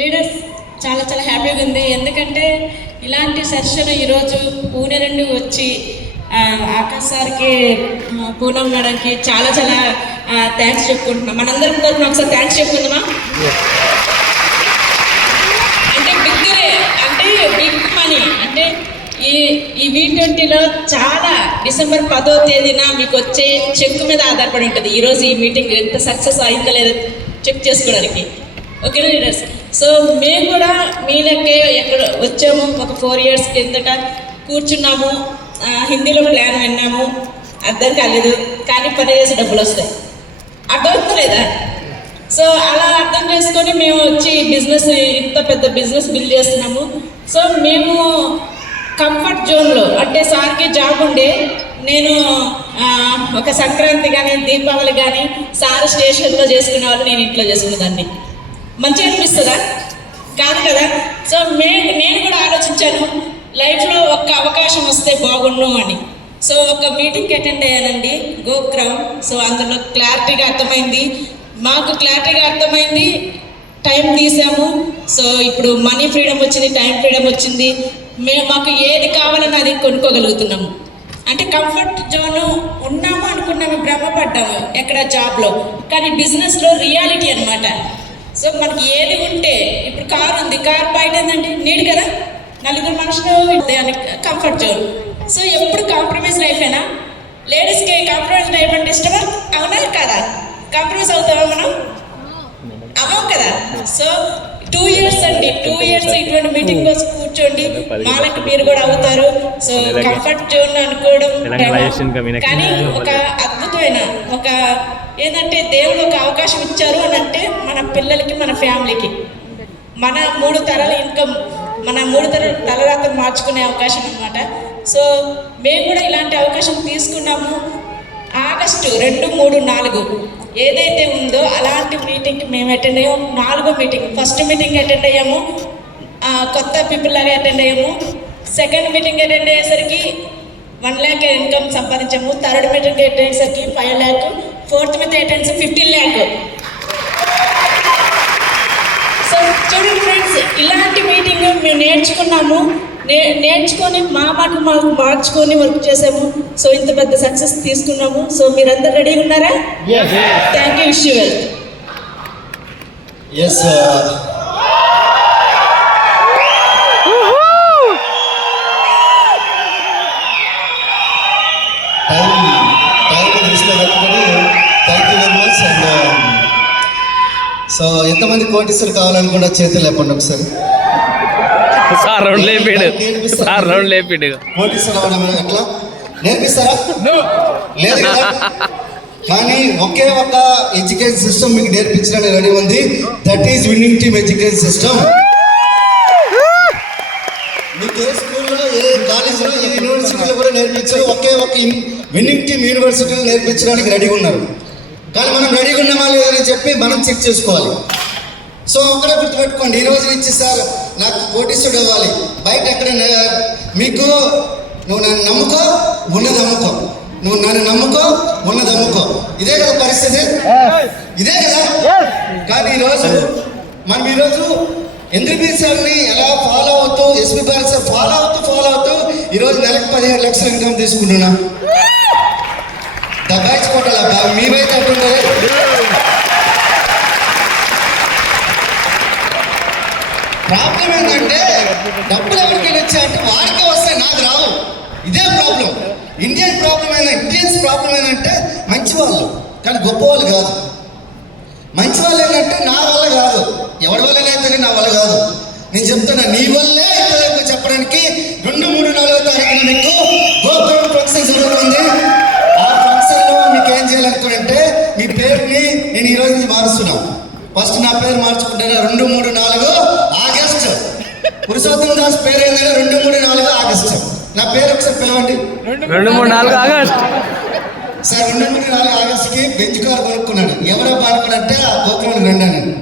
Leaders చాలా చాలా హ్యాపీగా ఉంది. ఎందుకంటే ఇలాంటి సెషన్ ఈరోజు పూణె నుండి వచ్చి ఆకాష్ సార్కి, పూనం మేడంకి చాలా చాలా థ్యాంక్స్ చెప్పుకుంటున్నాం. మనందరం తరఫున ఒకసారి థ్యాంక్స్ చెప్పుకుందామా? అంటే బిగ్ మనీ అంటే ఈ V20లో చాలా డిసెంబర్ 10వ తేదీన మీకు వచ్చే చెక్ మీద ఆధారపడి ఉంటుంది. ఈరోజు ఈ మీటింగ్ ఎంత సక్సెస్ అయిందో లేదో చెక్ చేసుకోవడానికి. ఓకేనా లీడర్స్? సో మేము కూడా మీ లెక్కే ఎక్కడ వచ్చాము, ఒక 4 years కిందట కూర్చున్నాము, హిందీలో ప్లాన్ విన్నాము, అర్థం కాలేదు, కానీ పని చేసి డబ్బులు వస్తాయి. అర్థమవుతలేదా? సో అలా అర్థం చేసుకొని మేము వచ్చి బిజినెస్, ఇంత పెద్ద బిజినెస్ బిల్డ్ చేస్తున్నాము. సో మేము కంఫర్ట్ జోన్లో, అంటే సార్కి జాబ్ ఉండే, నేను ఒక సంక్రాంతి కానీ దీపావళి కానీ సార్ స్టేషన్లో చేసుకునే వాళ్ళు, నేను ఇంట్లో చేసుకునేదాన్ని. మంచిగా అనిపిస్తుందా? కాదు కదా? సో నేను కూడా ఆలోచించాను, లైఫ్లో ఒక్క అవకాశం వస్తే బాగుండు అని. సో ఒక మీటింగ్కి అటెండ్ అయ్యానండి, గోక్రమ్. సో అందులో క్లారిటీగా అర్థమైంది, మాకు క్లారిటీగా అర్థమైంది, టైం తీసాము. సో ఇప్పుడు మనీ ఫ్రీడమ్ వచ్చింది, టైం ఫ్రీడమ్ వచ్చింది. మాకు ఏది కావాలని అది కొనుక్కోగలుగుతున్నాము. అంటే కంఫర్ట్ జోను ఉన్నాము అనుకున్నాము, భ్రమపడ్డాము ఎక్కడ జాబ్లో, కానీ బిజినెస్లో రియాలిటీ అనమాట. సో మనకి ఏది ఉంటే, ఇప్పుడు కార్ ఉంది, కార్ బయట ఏంటంటే నీడు కదా, నలుగురు మనుషులు అని కంఫర్ట్ జోన్. సో ఎప్పుడు కాంప్రమైజ్ లైఫ్ అయినా, లేడీస్కి కాంప్రమైజ్ లైఫ్ అంటే ఇష్టమా? అవునా కదా? కాంప్రమైజ్ అవుతామా మనం? అవ్వం కదా? సో 2 years అండి, 2 years ఇటువంటి మీటింగ్ కోసం కూర్చోండి, వాళ్ళకి మీరు కూడా అవుతారు. సో కంఫర్ట్ జోన్ అనుకోవడం, కానీ ఒక అద్భుతమైన ఒక ఏంటంటే దేవుడు ఒక అవకాశం ఇచ్చారు అని అంటే మన పిల్లలకి, మన ఫ్యామిలీకి, మన 3 తరాల ఇన్కమ్, మన 3 తరాల తలరాతను మార్చుకునే అవకాశం అనమాట. సో మేము కూడా ఇలాంటి అవకాశం తీసుకున్నాము. ఆగస్టు 2, 3, 4 ఏదైతే ఉందో అలాంటి మీటింగ్కి మేము అటెండ్ అయ్యాము. 4వ మీటింగ్, ఫస్ట్ మీటింగ్ అటెండ్ అయ్యాము, కొత్త పీపుల్ లాగా అటెండ్ అయ్యాము. సెకండ్ మీటింగ్ అటెండ్ అయ్యేసరికి 1 lakh ఇన్కమ్ సంపాదించాము. థర్డ్ మీటింగ్ అటెండ్ అయ్యేసరికి 5 lakh, fourth meeting attend 15 lakh. So చూడండి ఫ్రెండ్స్, ఇలాంటి మీటింగ్ మేము నేర్చుకున్నాము, నేర్చుకొని మా మాట మాకు మార్చుకొని వర్క్ చేసాము. సో ఇంత పెద్ద సక్సెస్ తీసుకున్నాము. సో మీరందరూ రెడీగా ఉన్నారా? Thank you. Wish you well. So ఎంతమంది కోటీశ్వరులు కావాలనుకుంటే చేతులు లేపండి ఒకసారి. సార్ రౌండ్ లేపిడు కోటీశ్వరులు అవ్వడం ఎట్లా నేర్పిస్తారా? లేదు కదా? కానీ ఒకే ఒక ఎడ్యుకేషన్ సిస్టమ్ మీకు నేర్పించడానికి రెడీ ఉంది. That is winning team education system. మీకు ఏ స్కూల్లో, ఏ కాలేజీలో, ఏ యూనివర్సిటీలో కూడా నేర్పించారు. ఒకే ఒక విన్నింగ్ టీమ్ యూనివర్సిటీలో నేర్పించడానికి రెడీగా ఉన్నారు. కానీ మనం రెడీగా ఉన్నామా లేదని చెప్పి మనం చెక్ చేసుకోవాలి. సో ఒకటే గుర్తుపెట్టుకోండి, ఈ రోజు నుంచి సార్ నాకు కోటీశ్వరుడు ఇవ్వాలి, బయట ఎక్కడైనా మీకు నువ్వు నన్ను నమ్ముకో, ఉన్నది అమ్ముకో, నువ్వు నన్ను నమ్ముకో, ఉన్నది అమ్ముకో. ఇదే కదా పరిస్థితి, ఇదే కదా? కానీ మనం ఈరోజు NDP సార్ని ఎలా ఫాలో అవుతూ, SP భారత్ సార్ ఫాలో అవుతూ ఈరోజు నెలకు 15 లక్షల ఇన్కమ్ తీసుకుంటున్నా. దబాయించుకోవట్లా మీ వైపు అంటున్నారు. ప్రాబ్లం ఏంటంటే డబ్బులు ఎవరికి వచ్చాయంటే వాడికే వస్తాయి, నాకు రావు. ఇదే ప్రాబ్లం. ఇండియన్స్ ప్రాబ్లం ఏంటంటే మంచి వాళ్ళు, కానీ గొప్ప వాళ్ళు కాదు. మంచి వాళ్ళు ఏంటంటే నా వల్ల కాదు, ఎవరి వల్ల అయితే నా వల్ల కాదు. నేను చెప్తున్నా, నీ వల్లే ఇంతవరకు చెప్పడానికి 2, 3, 4వ తారీఖున మీకు గోకులం ఫంక్షన్ జరుగుతుంది. ఆ ఫంక్షన్లో మీకు ఏం చేయాలనుకుంటే మీ పేరుని నేను ఈరోజు నుంచి మారుస్తున్నాను. ఫస్ట్ నా పేరు మార్చుకుంటాను. 2, 3, 4 ఆగస్టు. పురుషోత్తం దాస్ పేరు ఏంటంటే 2, 3, 4 ఆగస్టు. నా పేరు ఒకసారి పిలవండి. 2, 3, 4 ఆగస్టు. సార్ 2, 3, 4 ఆగస్టుకి బెంచ్ కార్ కొనుక్కున్నాడు. ఎవరో బాగున్నాడంటే ఆ గోకులానికి రండి.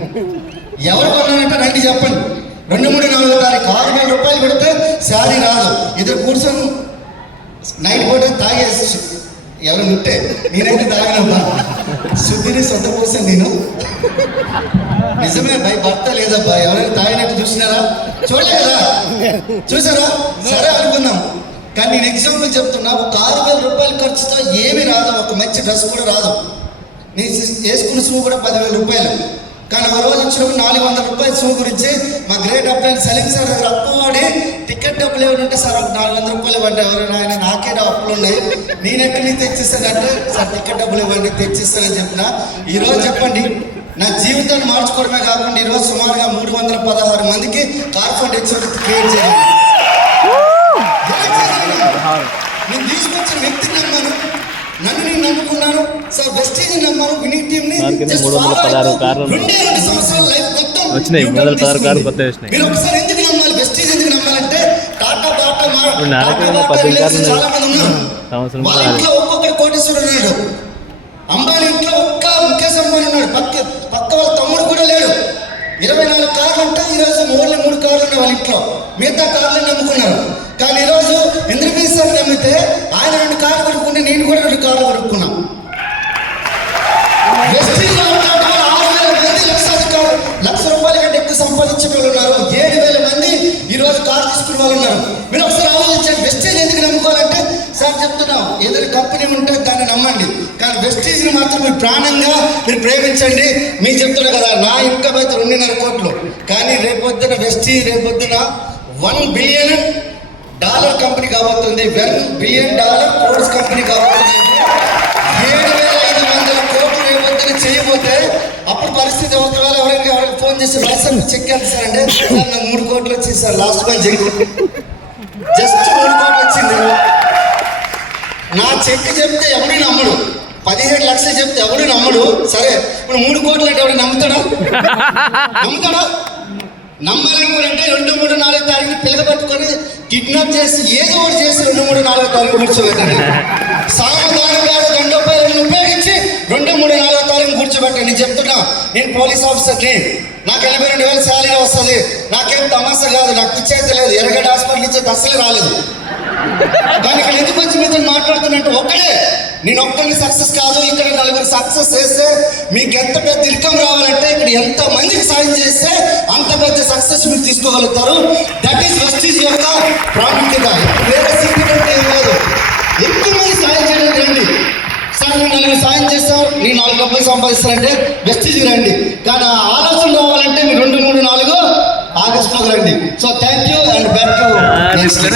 ఎవరు కొన్నానంటే రండి చెప్పండి. 2, 3, 4వ తారీఖు 6,000 రూపాయలు పెడితే శారీ రాదు. ఇద్దరు కూర్చొని నైట్ పూట తాగేసి ఎవరు ఉంటే నేనైతే తాగినబ్బా శుద్ధిని సొంత కోసం నేను నిజమే భయ భర్త లేదబ్బా ఎవరైనా తాగినట్టు చూసినారా చూడలే కదా చూసారా సరే అనుకుందాం కానీ నేను ఎగ్జాంపుల్ చెప్తున్నా ఒక 6,000 రూపాయల ఖర్చుతో ఏమీ రాదు ఒక మంచి డ్రెస్ కూడా రాదు నేను వేసుకున్న షూ కూడా 10,000 రూపాయలు కానీ ఒక రోజు వచ్చినప్పుడు 400 రూపాయల షూ గురించి మా గ్రేట్ అప్లైన్ సలీం సార్ దగ్గర అప్పు వాడి టికెట్ డబ్బులు ఏమైనా ఉంటే సార్ ఒక 400 రూపాయలు ఇవ్వండి ఎవరైనా ఆయన నాకే అప్పులు ఉన్నాయి నేను ఎక్కడి నుంచి తెచ్చిస్తానంటే సార్ టికెట్ డబ్బులు ఇవ్వండి తెచ్చిస్తానని చెప్పిన ఈరోజు చెప్పండి నా జీవితాన్ని మార్చుకోవడమే కాకుండా ఈరోజు సుమారుగా 316 మందికి కార్పొరేట్ ఎక్స్పీరియన్స్ క్రియేట్ చేయాలి నేను తీసుకొచ్చిన వ్యక్తిని నమ్మాను నన్ను నేను నమ్ముకున్నాను సార్ వెస్టీజ్ నమ్మాను వినింగ్ టీమ్ ని 316 కార్లు 2 సంవత్సరాల లైఫ్ మొత్తం వచ్చినాయి 316 కార్లు కొత్త వచ్చినాయి మీరు ఒకసారి ఎందుకు నమ్మాలి వెస్టీజ్ ఎందుకు నమ్మాలంటే టాటా నాలుగు 10 కార్లు చాలా మంది ఉన్నారు సంవత్సరం వాళ్ళ ఇంట్లో ఒక్కొక్కరు కోటీశ్వరుడు ఉన్నాడు అంబానీ ఇంట్లో ఒక్క ముఖేష్ అంబానీ ఉన్నాడు పక్క వాళ్ళ తమ్ముడు కూడా లేడు 24 కార్లు అంటే ఈరోజు ఓన్లీ 3 కార్లు ఉన్నాయి వాళ్ళ ఇంట్లో మిగతా కార్లు నమ్ముకున్నారు కానీ ఈరోజు ఇంద్రవీర్ సార్ నమ్మితే ఆయన 2 కార్లు కొనుక్కుంటే నేను కూడా 2 కార్లు కొనుక్కున్నా వెస్టీజ్లో ఉన్న వాళ్ళు 6,000 మంది లక్ష రూపాయల కంటే ఎక్కువ సంపాదించే వాళ్ళు ఉన్నారు 7,000 మంది ఈరోజు కారు తీసుకునే వాళ్ళు ఉన్నారు మీరు ఒకసారి ఆలోచించండి వెస్టీజ్ ఎందుకు నమ్ముకోవాలంటే సార్ చెప్తున్నాం ఏదైనా కంపెనీ ఉంటే దాన్ని నమ్మండి కానీ వెస్టీజ్ని మాత్రం మీరు ప్రాణంగా మీరు ప్రేమించండి మీకు చెప్తున్నా కదా నా ఇన్కమ్ అయితే 2.5 కోట్లు కానీ రేపొద్దున వెస్టీజ్ రేపొద్దున $1 బిలియన్ కంపెనీ కాబోతుంది $1 బిలియన్ కోర్స్ కంపెనీ కాబోతుంది 7,500 కోట్లు రేపొద్దున చేయబోతే అప్పుడు పరిస్థితి ఒకవేళ ఎవరికి ఫోన్ చేసి సార్ చెక్ ఎంత సార్ అంటే సార్ నాకు 3 కోట్లు వచ్చింది sir last month check just 3 కోట్లు వచ్చింది నా చెక్ చెప్తే ఎవడు నమ్మడు 17 లక్షలు చెప్తే ఎవడు నమ్మడు సరే ఇప్పుడు 3 కోట్లు అంటే ఎవడు నమ్ముతాడా నమ్మాలనుకుంటే 2, 3, 4 తారీఖు పిల్లలు పట్టుకొని కిడ్నాప్ చేసి ఏదో ఒకటి చేసి 2, 3, 4 తారీఖు కూర్చోబెట్టండి సామధానంగా దండోపాయాలను ఉపయోగించి 2, 3, 4 తారీఖు కూర్చోబెట్టండి నేను చెప్తున్నా నేను పోలీస్ ఆఫీసర్ని నాకు 82,000 శాలరీ వస్తుంది నాకేం తమాసా కాదు నాకు పిచ్చైతే లేదు ఎర్రగడ్డ హాస్పిటల్ ఇచ్చేది అస్సలు రాలేదు కానీ ఇక్కడ ఎందుకు వచ్చి మీతో మాట్లాడుతున్నట్టు ఒక్కడే నేను ఒక్కడిని సక్సెస్ కాదు ఇక్కడ 4 సక్సెస్ చేస్తే మీకు ఎంత పెద్ద ఇన్కమ్ రావాలంటే ఇక్కడ ఎంత మందికి సాయం చేస్తే అంత పెద్ద సక్సెస్ మీరు తీసుకోగలుగుతారు దట్ ఈస్ వెస్టీజ్ యొక్క ప్రాముఖ్యత వేరే సీక్రెట్ ఏం లేదు ఎక్కువ మంది సాయం చేయడానికి రండి సార్ నేను 4 సాయం చేస్తాను నేను 4 డబ్బులు సంపాదిస్తానంటే వెస్టీజ్ రండి కానీ ఆ ఆలోచన రావాలంటే మీరు 2, 3, 4 ఆగస్టులో రండి so thank you and back to